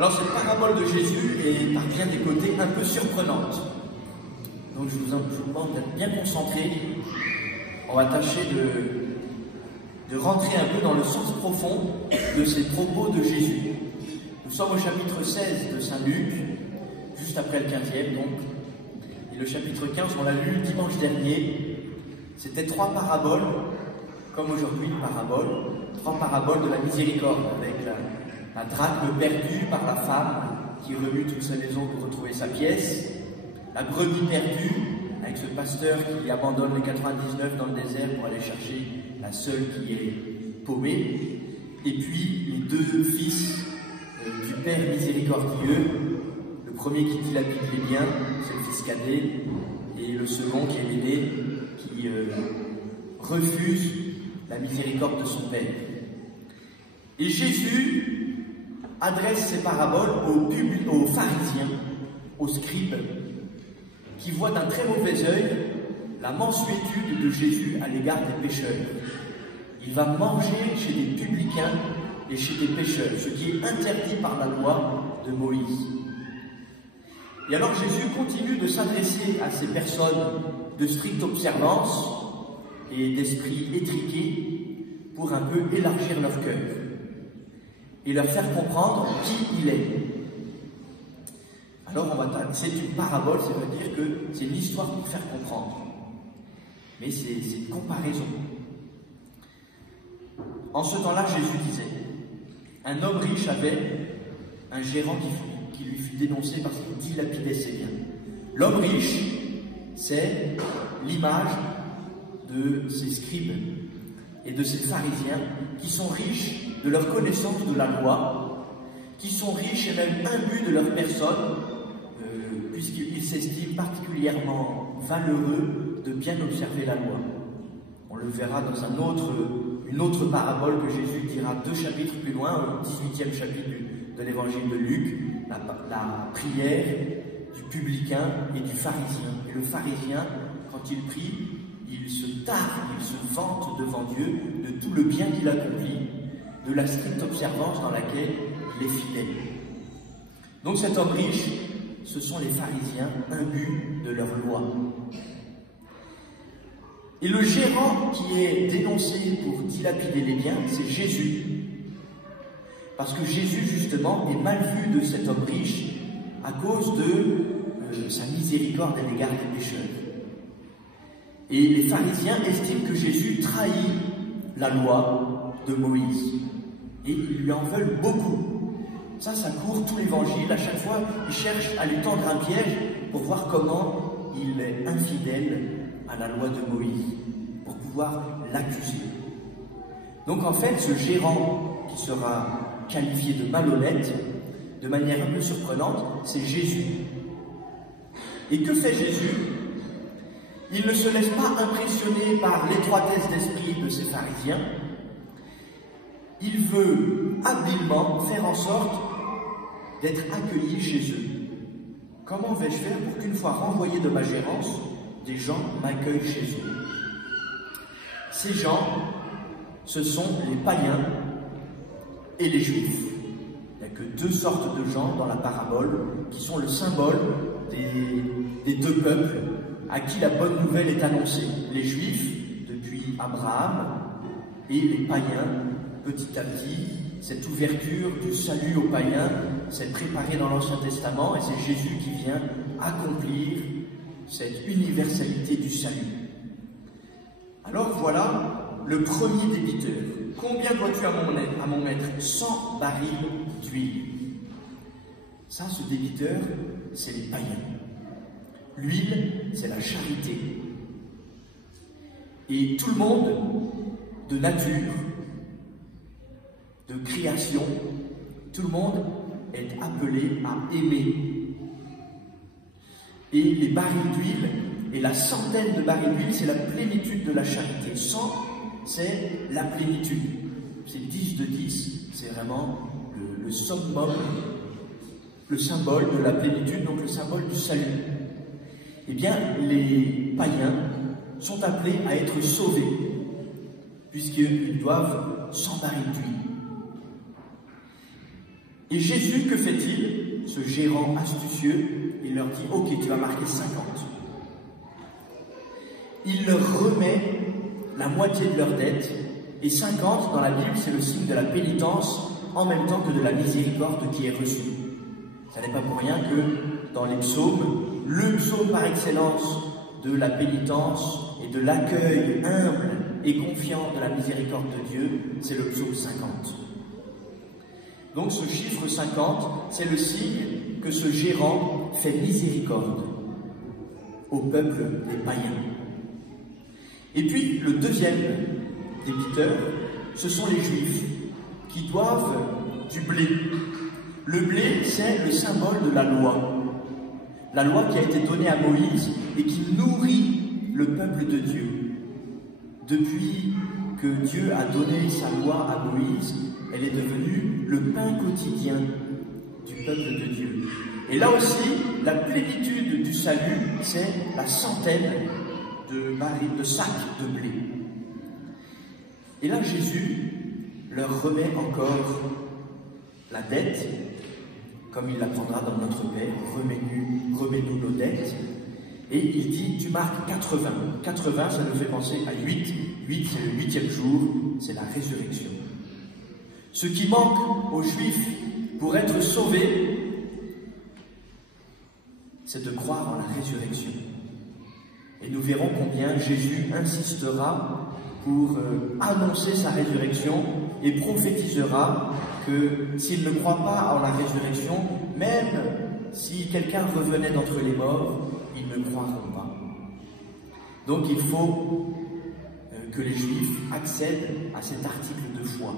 Alors cette parabole de Jésus est par bien des côtés un peu surprenante. Donc je vous demande d'être bien concentrés. On va tâcher de rentrer un peu dans le sens profond de ces propos de Jésus. Nous sommes au chapitre 16 de Saint Luc, juste après le 15e donc. Et le chapitre 15, on l'a lu dimanche dernier. C'était 3 paraboles, comme aujourd'hui une parabole. 3 paraboles de la miséricorde, avec la drachme perdue par la femme qui remue toute sa maison pour retrouver sa pièce, la brebis perdue, avec ce pasteur qui abandonne les 99 dans le désert pour aller chercher la seule qui est paumée, et puis les 2 fils du Père miséricordieux, le premier qui dilapide les biens, c'est le fils cadet, et le second qui est l'aîné, qui refuse la miséricorde de son Père. Et Jésus adresse ces paraboles aux pharisiens, aux scribes, qui voient d'un très mauvais œil la mansuétude de Jésus à l'égard des pécheurs. Il va manger chez des publicains et chez des pécheurs, ce qui est interdit par la loi de Moïse. Et alors Jésus continue de s'adresser à ces personnes de stricte observance et d'esprit étriqué pour un peu élargir leur cœur et leur faire comprendre qui il est. Alors c'est une parabole, ça veut dire que c'est une histoire pour faire comprendre. Mais c'est une comparaison. En ce temps-là, Jésus disait, un homme riche avait un gérant qui lui fut dénoncé parce qu'il dilapidait ses biens. L'homme riche, c'est l'image de ces scribes et de ces pharisiens qui sont riches de leur connaissance de la loi, qui sont riches et même imbus de leur personne, puisqu'ils s'estiment particulièrement valeureux de bien observer la loi. On le verra dans une autre parabole que Jésus dira 2 chapitres plus loin, au 18e chapitre de l'évangile de Luc, la prière du publicain et du pharisien. Et le pharisien, quand il prie, il se targue, il se vante devant Dieu de tout le bien qu'il accomplit, de la stricte observance dans laquelle il est fidèle. Donc cet homme riche, ce sont les pharisiens imbus de leur loi. Et le gérant qui est dénoncé pour dilapider les biens, c'est Jésus. Parce que Jésus, justement, est mal vu de cet homme riche à cause de sa miséricorde à l'égard des pécheurs. Et les pharisiens estiment que Jésus trahit la loi de Moïse. Et ils lui en veulent beaucoup. Ça court tout l'évangile. À chaque fois, ils cherchent à lui tendre un piège pour voir comment il est infidèle à la loi de Moïse, pour pouvoir l'accuser. Donc en fait, ce gérant qui sera qualifié de malhonnête, de manière un peu surprenante, c'est Jésus. Et que fait Jésus? Il ne se laisse pas impressionner par l'étroitesse d'esprit de ces pharisiens. Il veut habilement faire en sorte d'être accueilli chez eux. Comment vais-je faire pour qu'une fois renvoyé de ma gérance, des gens m'accueillent chez eux? Ces gens, ce sont les païens et les juifs. Il n'y a que 2 sortes de gens dans la parabole qui sont le symbole des 2 peuples à qui la bonne nouvelle est annoncée. Les juifs, depuis Abraham, et les païens, petit à petit, cette ouverture du salut aux païens s'est préparée dans l'Ancien Testament et c'est Jésus qui vient accomplir cette universalité du salut. Alors voilà le premier débiteur. Combien dois-tu à mon maître? 100 barils d'huile. Ça, ce débiteur, c'est les païens. L'huile, c'est la charité. Et tout le monde, de nature, de création, tout le monde est appelé à aimer. Et les barils d'huile, et la centaine de barils d'huile, c'est la plénitude de la charité. 100, c'est la plénitude. C'est 10 de 10, c'est vraiment le summum, le symbole de la plénitude, donc le symbole du salut. Eh bien, les païens sont appelés à être sauvés, puisqu'ils doivent 100 barils d'huile. Et Jésus, que fait-il? Ce gérant astucieux, il leur dit, ok, tu vas marquer 50. Il leur remet la moitié de leur dette, et 50, dans la Bible, c'est le signe de la pénitence, en même temps que de la miséricorde qui est reçue. Ça n'est pas pour rien que, dans les psaumes, le psaume par excellence de la pénitence et de l'accueil humble et confiant de la miséricorde de Dieu, c'est le psaume 50. Donc ce chiffre 50, c'est le signe que ce gérant fait miséricorde au peuple des païens. Et puis le deuxième débiteur, ce sont les Juifs qui doivent du blé. Le blé, c'est le symbole de la loi. La loi qui a été donnée à Moïse et qui nourrit le peuple de Dieu. Depuis que Dieu a donné sa loi à Moïse, elle est devenue le pain quotidien du peuple de Dieu. Et là aussi, la plénitude du salut, c'est la centaine de sacs de blé. Et là, Jésus leur remet encore la dette, comme il la prendra dans notre Père, remets-nous nos dettes. Et il dit, tu marques 80. 80, ça nous fait penser à 8. 8, c'est le 8e jour, c'est la résurrection. Ce qui manque aux Juifs pour être sauvés, c'est de croire en la résurrection. Et nous verrons combien Jésus insistera pour annoncer sa résurrection et prophétisera que s'ils ne croient pas en la résurrection, même si quelqu'un revenait d'entre les morts, ils ne croiront pas. Donc il faut que les Juifs accèdent à cet article de foi.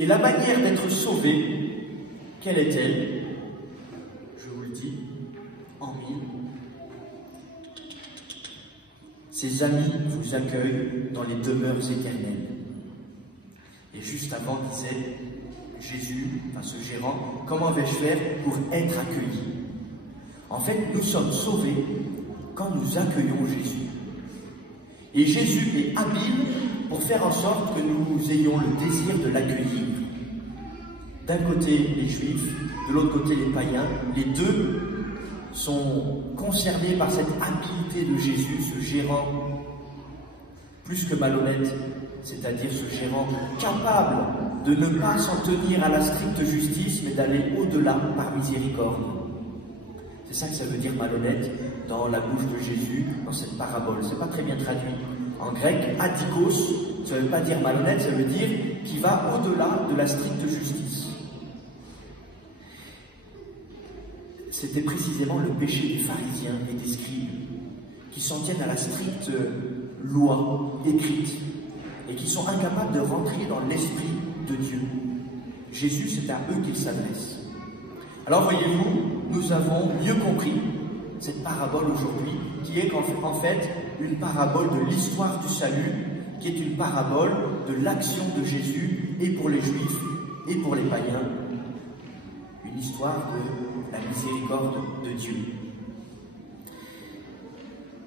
Et la manière d'être sauvé, quelle est-elle? Je vous le dis, en mille. Ses amis vous accueillent dans les demeures éternelles. Et juste avant, disait Jésus, enfin ce gérant, comment vais-je faire pour être accueilli? En fait, nous sommes sauvés quand nous accueillons Jésus. Et Jésus est habile pour faire en sorte que nous ayons le désir de l'accueillir. D'un côté les Juifs, de l'autre côté les païens, les deux sont concernés par cette habileté de Jésus, ce gérant plus que malhonnête, c'est-à-dire ce gérant capable de ne pas s'en tenir à la stricte justice, mais d'aller au-delà par miséricorde. C'est ça que ça veut dire malhonnête dans la bouche de Jésus, dans cette parabole. C'est pas très bien traduit. En grec, adikos, ça ne veut pas dire malhonnête, ça veut dire qui va au-delà de la stricte justice. C'était précisément le péché des pharisiens et des scribes, qui s'en tiennent à la stricte loi écrite et qui sont incapables de rentrer dans l'esprit de Dieu. Jésus, c'est à eux qu'il s'adresse. Alors voyez-vous, nous avons mieux compris cette parabole aujourd'hui, qui est en fait une parabole de l'histoire du salut, qui est une parabole de l'action de Jésus, et pour les Juifs, et pour les païens, une histoire de la miséricorde de Dieu.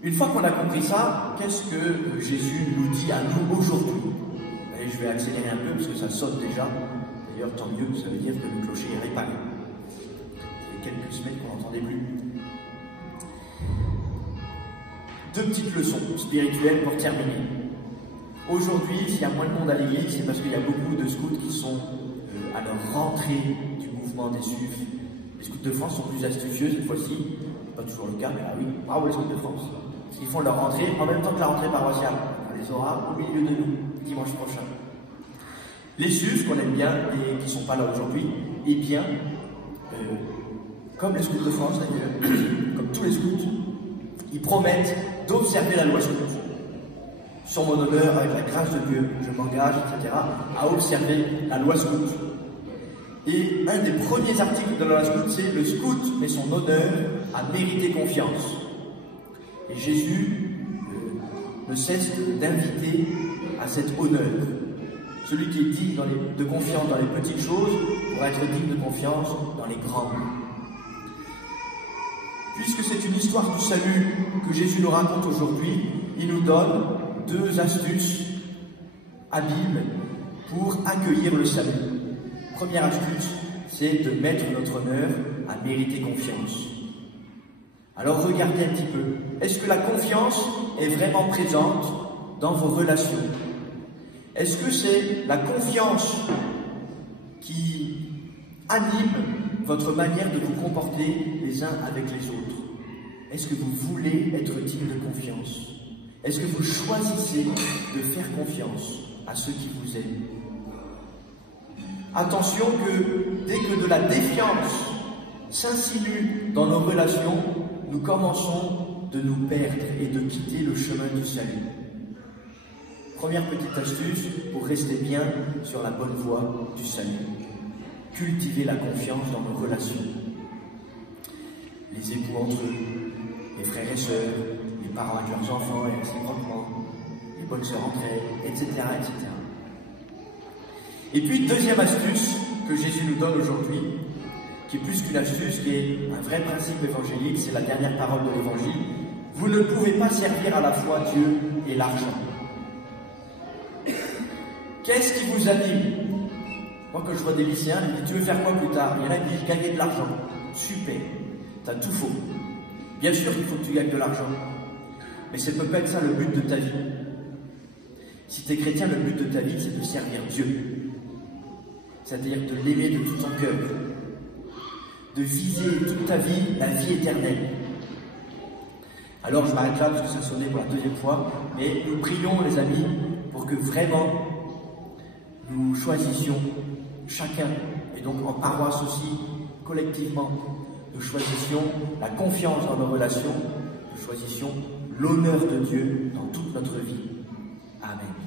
Une fois qu'on a compris ça, qu'est-ce que Jésus nous dit à nous aujourd'hui? Et je vais accélérer un peu parce que ça sonne déjà. D'ailleurs, tant mieux, ça veut dire que le clocher est réparé. Ça fait quelques semaines qu'on n'entendait plus. Deux petites leçons spirituelles pour terminer. Aujourd'hui, s'il y a moins de monde à l'église, c'est parce qu'il y a beaucoup de scouts qui sont à leur rentrée du mouvement des SUF. Les scouts de France sont plus astucieux cette fois-ci. Pas toujours le cas, mais ah oui, bravo les scouts de France. Parce qu'ils font leur rentrée en même temps que la rentrée paroissiale. On les aura au milieu de nous, dimanche prochain. Les SUF, qu'on aime bien et qui ne sont pas là aujourd'hui, eh bien, comme les scouts de France d'ailleurs, comme tous les scouts, ils promettent d'observer la loi scout. Sur mon honneur, avec la grâce de Dieu, je m'engage, etc., à observer la loi scout. Et un des premiers articles de la loi scout, c'est le scout met son honneur à mériter confiance. Et Jésus ne cesse d'inviter à cet honneur. Celui qui est digne de confiance dans les petites choses pour être digne de confiance dans les grandes. Puisque c'est une histoire du salut que Jésus nous raconte aujourd'hui, il nous donne deux astuces habiles pour accueillir le salut. première astuce, c'est de mettre notre honneur à mériter confiance. Alors regardez un petit peu. Est-ce que la confiance est vraiment présente dans vos relations? Est-ce que c'est la confiance qui anime votre manière de vous comporter les uns avec les autres? Est-ce que vous voulez être digne de confiance? Est-ce que vous choisissez de faire confiance à ceux qui vous aiment? Attention que dès que de la défiance s'insinue dans nos relations, nous commençons de nous perdre et de quitter le chemin du salut. Première petite astuce pour rester bien sur la bonne voie du salut. Cultiver la confiance dans nos relations. Les époux entre eux, les frères et sœurs, les parents avec leurs enfants et réciproquement, les bonnes sœurs entre elles, etc., etc. Et puis, deuxième astuce que Jésus nous donne aujourd'hui, qui est plus qu'une astuce, qui est un vrai principe évangélique, c'est la dernière parole de l'Évangile. Vous ne pouvez pas servir à la fois Dieu et l'argent. Qu'est-ce qui vous anime? Moi, quand je vois des lycéens, ils me disent, tu veux faire quoi plus tard? Il y en a qui disent, gagner de l'argent. Super, t'as tout faux. Bien sûr qu'il faut que tu gagnes de l'argent, mais ça ne peut pas être ça le but de ta vie. Si tu es chrétien, le but de ta vie, c'est de servir Dieu. C'est-à-dire de l'aimer de tout ton cœur, de viser toute ta vie la vie éternelle. Alors je m'arrête là parce que ça sonnait pour la deuxième fois, mais nous prions les amis pour que vraiment nous choisissions chacun, et donc en paroisse aussi, collectivement, nous choisissions la confiance dans nos relations, nous choisissions l'honneur de Dieu dans toute notre vie. Amen.